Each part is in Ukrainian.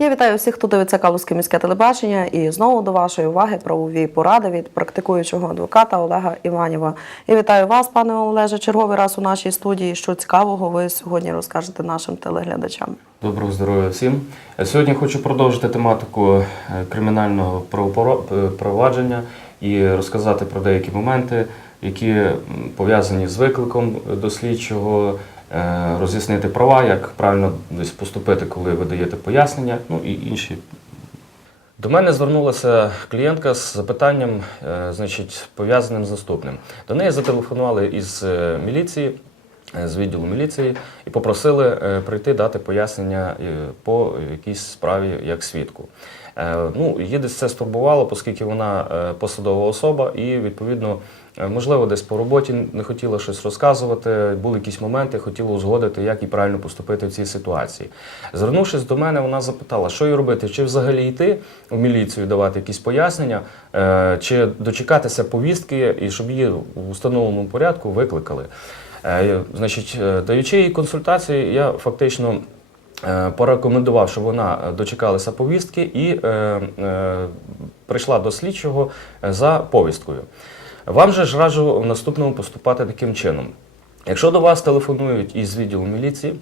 Я вітаю всіх, хто дивиться Калузьке міське телебачення. І знову до вашої уваги правові поради від практикуючого адвоката Олега Іванєва. І вітаю вас, пане Олеже, черговий раз у нашій студії. Що цікавого ви сьогодні розкажете нашим телеглядачам? Доброго здоров'я всім. Е, Сьогодні хочу продовжити тематику е, кримінального правопоро- е, і розказати про деякі моменти, які пов'язані з викликом до слідчого, е, роз'яснити права, як правильно десь поступити, коли ви даєте пояснення, ну і інші. До мене звернулася клієнтка з запитанням, е, значить, пов'язаним з наступним. До неї зателефонували із е, міліції, е, з відділу міліції, і попросили е, прийти дати пояснення е, по якійсь справі як свідку. Е, Ну, її десь це стурбувало, оскільки вона е, посадова особа, і відповідно, е, можливо, десь по роботі не хотіла щось розказувати. Були якісь моменти, хотіла узгодити, як і правильно поступити в цій ситуації. Звернувшись до мене, вона запитала, що їй робити, чи взагалі йти в міліцію давати якісь пояснення, е, чи дочекатися повістки, і щоб її в установленому порядку викликали. Е, Значить, е, даючи їй консультації, я фактично. е, Порекомендував, щоб вона дочекалася повістки і е, е, прийшла до слідчого за повісткою. Вам же ж раджу в наступному поступати таким чином. Якщо до вас телефонують із відділу міліції,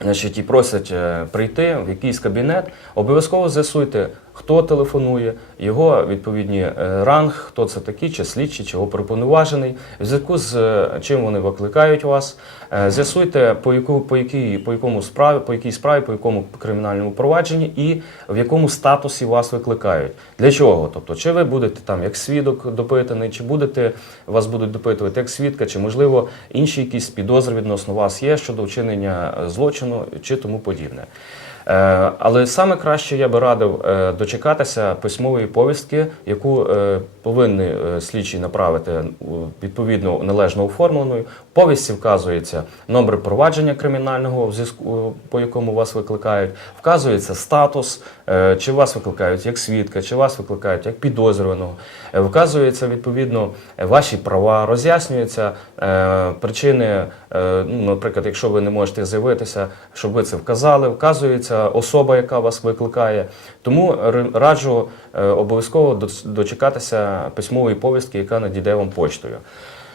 значить, і просять прийти в якийсь кабінет, обов'язково з'ясуйте, хто телефонує, його відповідні е, ранг, хто це такий, чи слідчий, чи оперуповноважений, в зв'язку з е, чим вони викликають вас. Е, З'ясуйте, по, яку, по, якій, по, якому справі, по якій справі, по якому кримінальному провадженні і в якому статусі вас викликають. Для чого? Тобто, чи ви будете там як свідок допитаний, чи будете вас будуть допитувати як свідка, чи можливо інші якісь підозри відносно вас є щодо вчинення злочину чи тому подібне. Е, Але саме краще я би радив е, дочекатися письмової повістки, яку е, повинні слідчий направити відповідно належно оформленою. В повістці вказується номер провадження кримінального, зв'язку по якому вас викликають, вказується статус, чи вас викликають як свідка, чи вас викликають як підозрюваного. Вказується відповідно ваші права, роз'яснюються причини, ну, наприклад, якщо ви не можете з'явитися, щоб ви це вказали, вказується особа, яка вас викликає. Тому раджу е, обов'язково дочекатися письмової повістки, яка надійде вам почтою.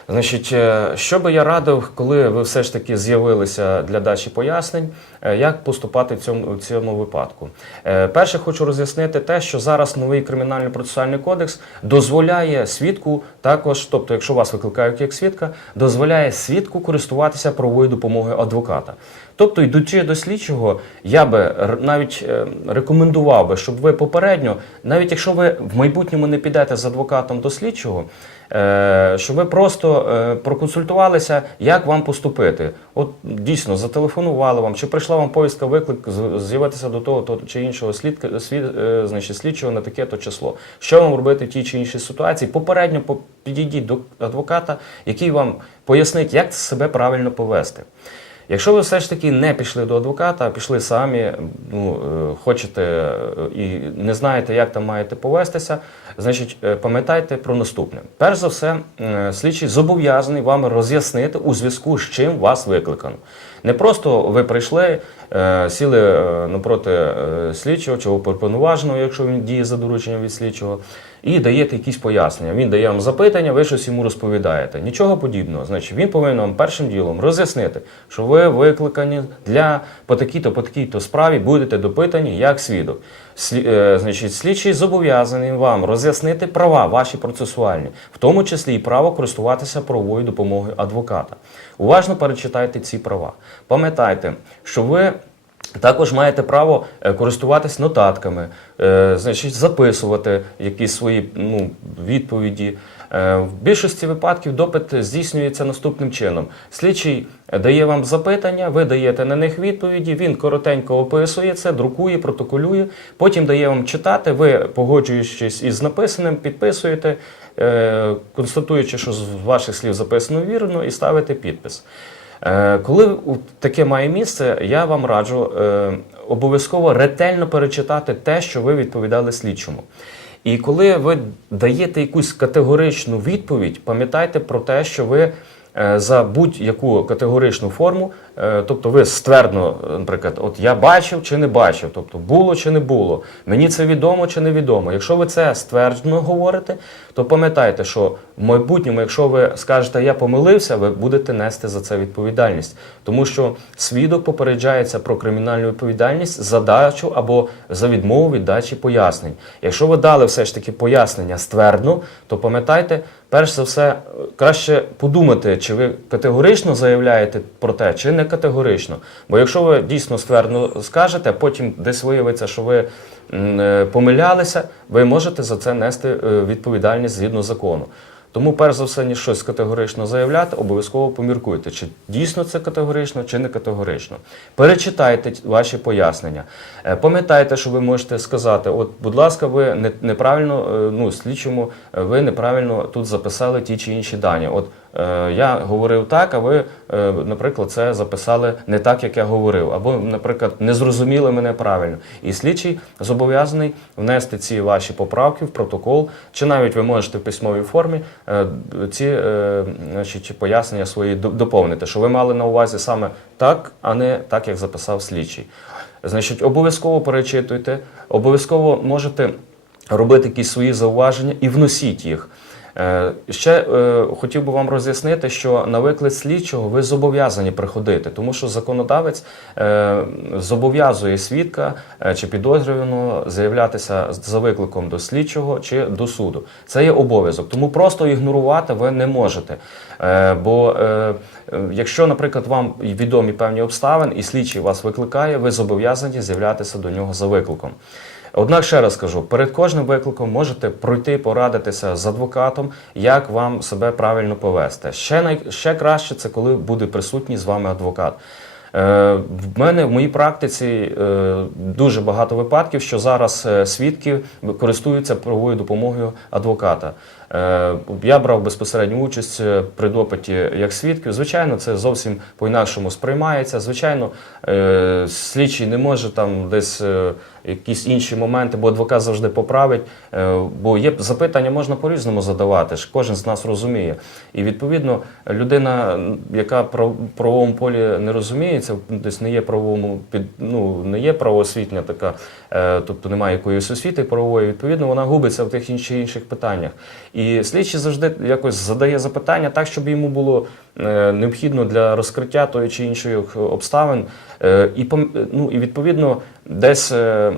Значить, е, що би я радив, коли ви все ж таки з'явилися для дачі пояснень, е, як поступати в цьому, в цьому випадку? Е, Перше, хочу роз'яснити те, що зараз новий кримінальний процесуальний кодекс дозволяє свідку також, тобто, якщо вас викликають як свідка, дозволяє свідку користуватися правовою допомогою адвоката. Тобто, йдучи до слідчого, я би навіть рекомендував би, щоб ви попередньо, навіть якщо ви в майбутньому не підете з адвокатом до слідчого, щоб ви просто е, проконсультувалися, як вам поступити. От дійсно зателефонували вам, чи прийшла вам повістка виклик з'явитися до того то чи іншого слідка, слід, е, значить, слідчого на таке то число. Що вам робити в тій чи іншій ситуації? Попередньо по- підійдіть до адвоката, який вам пояснить, як себе правильно повести. Якщо ви все ж таки не пішли до адвоката, а пішли самі, ну, е, хочете е, і не знаєте, як там маєте повестися, значить е, пам'ятайте про наступне. Перш за все, слідчий зобов'язаний вам роз'яснити у зв'язку з чим вас викликано. Не просто ви прийшли, сіли напроти слідчого чи оперповноваженого, якщо він діє за дорученням від слідчого, і даєте якісь пояснення. Він дає вам запитання, ви щось йому розповідаєте. Нічого подібного. Значить, він повинен вам першим ділом роз'яснити, що ви викликані для по такій-то по такій-то справі будете допитані як свідок. Слі, е, значить, слідчий зобов'язаний вам роз'яснити права ваші процесуальні, в тому числі і право користуватися правовою допомогою адвоката. Уважно перечитайте ці права. Пам'ятайте, що ви також маєте право е, користуватись нотатками, е, значить, записувати якісь свої ну, відповіді. Е, В більшості випадків допит здійснюється наступним чином: слідчий дає вам запитання, ви даєте на них відповіді. Він коротенько описує це, друкує, протоколює. Потім дає вам читати. Ви, погоджуючись із написаним, підписуєте, констатуючи, що з ваших слів записано вірно, і ставите підпис. Е, Коли таке має місце, я вам раджу е, обов'язково ретельно перечитати те, що ви відповідали слідчому. І коли ви даєте якусь категоричну відповідь, пам'ятайте про те, що ви за будь-яку категоричну форму, е, тобто ви ствердно, е, наприклад, от я бачив чи не бачив, тобто було чи не було, мені це відомо чи не відомо. Якщо ви це стверджено говорите, то пам'ятайте, що в майбутньому, якщо ви скажете я помилився, ви будете нести за це відповідальність, тому що свідок попереджається про кримінальну відповідальність за дачу або за відмову від дачі пояснень. Якщо ви дали все ж таки пояснення ствердно, то пам'ятайте, перш за все, краще подумати, чи ви категорично заявляєте про те, чи не категорично. Бо якщо ви дійсно ствердно скажете, а потім десь виявиться, що ви е, помилялися, ви можете за це нести е, відповідальність згідно закону. Тому, перш за все, ніж щось категорично заявляти, обов'язково поміркуйте, чи дійсно це категорично, чи не категорично. Перечитайте ваші пояснення. Е, Пам'ятайте, що ви можете сказати: от, будь ласка, ви не- неправильно, е, ну, слідчому, е, ви неправильно тут записали ті чи інші дані. От я говорив так, а ви, е, наприклад, це записали не так, як я говорив, або, наприклад, не зрозуміли мене правильно. І слідчий зобов'язаний внести ці ваші поправки в протокол, чи навіть ви можете в письмовій формі е, ці е, значить, пояснення свої доповнити, що ви мали на увазі саме так, а не так, як записав слідчий. Значить, обов'язково перечитуйте, обов'язково можете робити якісь свої зауваження і вносіть їх. Е, Ще е, хотів би вам роз'яснити, що на виклик слідчого ви зобов'язані приходити, тому що законодавець е, зобов'язує свідка чи підозрюваного заявлятися за викликом до слідчого чи до суду. Це є обов'язок, тому просто ігнорувати ви не можете. Бо якщо, наприклад, вам відомі певні обставини і слідчий вас викликає, ви зобов'язані з'являтися до нього за викликом. Однак ще раз кажу, перед кожним викликом можете пройти, порадитися з адвокатом, як вам себе правильно повести. Ще най... ще краще це коли буде присутній з вами адвокат. Е, в мене в моїй практиці е, дуже багато випадків, що зараз е, свідки користуються правовою допомогою адвоката. Е, я брав безпосередню участь е, при допиті як свідків. Звичайно, це зовсім по-інакшому сприймається. Звичайно, е, слідчий не може там десь якісь інші моменти, бо адвокат завжди поправить. Бо є запитання можна по-різному задавати, ж кожен з нас розуміє. І відповідно людина, яка в правовому полі не розуміється, десь не є правовому під ну не є правоосвітня така, тобто немає якоїсь освіти правової. Відповідно, вона губиться в тих інших інших питаннях. І слідчий завжди якось задає запитання так, щоб йому було е, необхідно для розкриття тої чи іншої обставин. Е, І ну і відповідно десь е,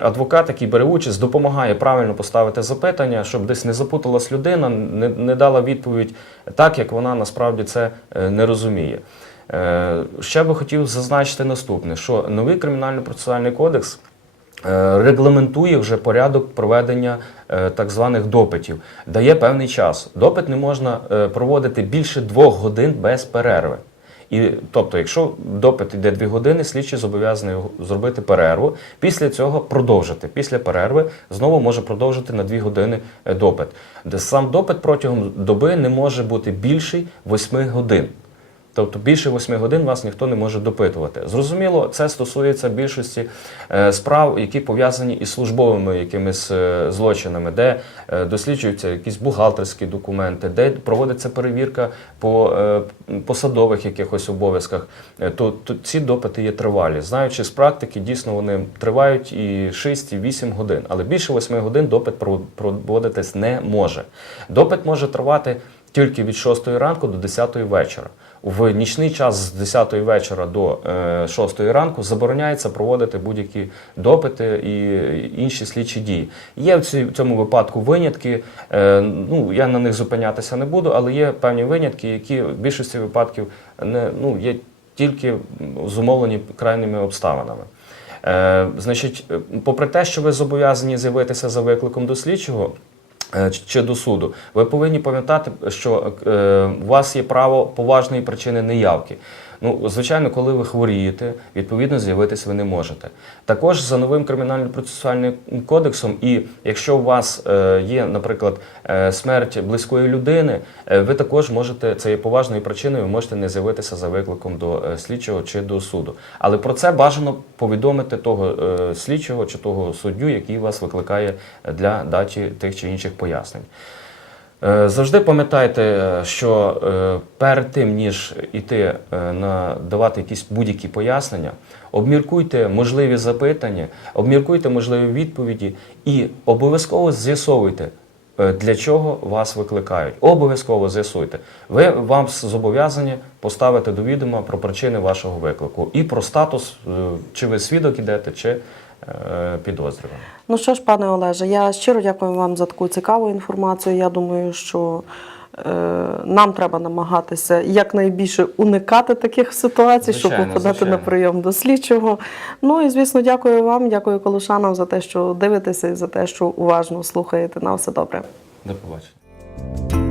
адвокат, який бере участь, допомагає правильно поставити запитання, щоб десь не запуталась людина, не, не дала відповідь так, як вона насправді це е, не розуміє. Е, Ще би хотів зазначити наступне: що новий кримінально-процесуальний кодекс. Е, Регламентує вже порядок проведення е, так званих допитів, дає певний час. Допит не можна е, проводити більше двох годин без перерви. І, тобто, якщо допит йде дві години, слідчий зобов'язаний зробити перерву. Після цього продовжити. Після перерви знову може продовжити на дві години допит. Сам допит протягом доби не може бути більший 8 годин. Тобто більше 8 годин вас ніхто не може допитувати. Зрозуміло, це стосується більшості е, справ, які пов'язані із службовими якимись е, злочинами, де е, досліджуються якісь бухгалтерські документи, де проводиться перевірка по посадових якихось обов'язках. То, то ці допити є тривалі. Знаючи з практики, дійсно вони тривають і 6, і 8 годин, але більше 8 годин допит проводитись не може. Допит може тривати тільки від 6 ранку до 10 вечора. В нічний час з 10 вечора до е, 6 ранку забороняється проводити будь-які допити і інші слідчі дії. Є в цьому випадку винятки. Е, ну я на них зупинятися не буду, але є певні винятки, які в більшості випадків не ну є тільки зумовлені крайніми обставинами. Е, значить, е, попри те, що ви зобов'язані з'явитися за викликом до слідчого. Е, чи- до суду, ви повинні пам'ятати, що е, у вас є право поважної причини неявки. Ну, звичайно, коли ви хворієте, відповідно з'явитись ви не можете. Також за новим кримінально-процесуальним кодексом, і якщо у вас е, є, наприклад, е, смерть близької людини, е, ви також можете це є поважною причиною, ви можете не з'явитися за викликом до слідчого чи до суду. Але про це бажано повідомити того слідчого чи того суддю, який вас викликає для дачі тих чи інших пояснень. Е, Завжди пам'ятайте, е, що е, перед тим, ніж іти е, на давати якісь будь-які пояснення, обміркуйте можливі запитання, обміркуйте можливі відповіді і обов'язково з'ясовуйте, для чого вас викликають. Обов'язково з'ясуйте. Ви вам зобов'язані поставити до відома про причини вашого виклику і про статус, чи ви свідок ідете, чи е. Ну що ж, пане Олеже, я щиро дякую вам за таку цікаву інформацію. Я думаю, що е, нам треба намагатися якнайбільше уникати таких ситуацій, щоб попадати звичайно. на прийом до слідчого. Ну і звісно, дякую вам, дякую Колушанам за те, що дивитеся і за те, що уважно слухаєте. На все добре. До побачення.